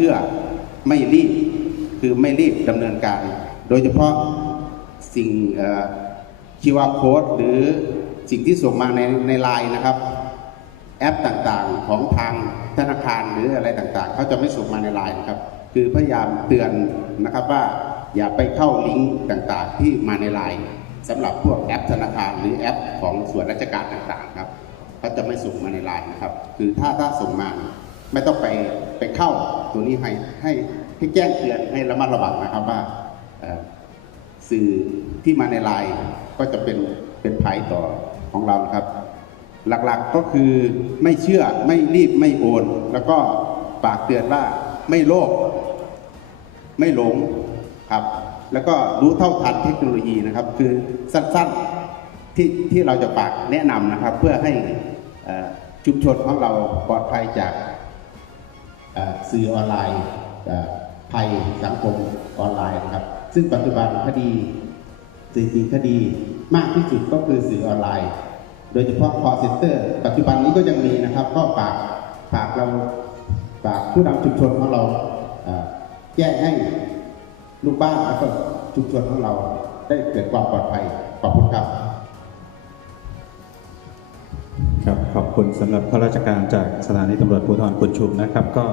ชื่อไม่รีบคือไม่รีบดำเนินการ โดยเฉพาะสิ่งคิวอาร์โค้ดหรือสิ่งที่ส่งมาในในไลน์นะครับ แอปต่างๆของทางธนาคารหรืออะไรต่างๆ เขาจะไม่ส่งมาในไลน์นะครับ คือพยายามเตือนนะครับว่าอย่าไปเข้าลิงก์ต่างๆ ที่มาในไลน์สำหรับพวกแอปธนาคารหรือแอปของส่วนราชการต่างๆครับเขาจะไม่ส่งมาในไลน์นะครับ คือถ้าถ้าส่งมา ไม่ต้องไปไปเข้าตัวนี้ให้ให้ให้แจ้งเตือนให้ระมัดระวังนะครับว่าสื่อที่มาในไลน์ก็จะเป็นเป็นภัยต่อของเรานะครับ หลักๆก็คือไม่เชื่อไม่รีบไม่โอน แล้วก็ฝากเตือนว่าไม่โลภไม่หลงครับ แล้วก็รู้เท่าทันเทคโนโลยีนะครับ คือสั้นๆที่ที่เราจะฝากแนะนำนะครับ เพื่อให้ชุมชนของเราปลอดภัยจาก สื่อออนไลน์ภัยสังคมออนไลน์นะครับ ซึ่งปัจจุบันคดีสื่อสีคดีมากที่สุดก็คือสื่อออนไลน์ โดยเฉพาะ call center ปัจจุบันนี้ก็ยังมีนะครับ ก็ฝากฝากเราฝากผู้นำชุมชนของเราเอ่อแจ้งให้ลูกบ้านแล้วก็ชุมชนของเราได้เกิดความปลอดภัยขอบคุณครับ ครับขอบคุณสำหรับข้าราชการจากสถานีตำรวจภูธรกุนชุมนะครับ ก็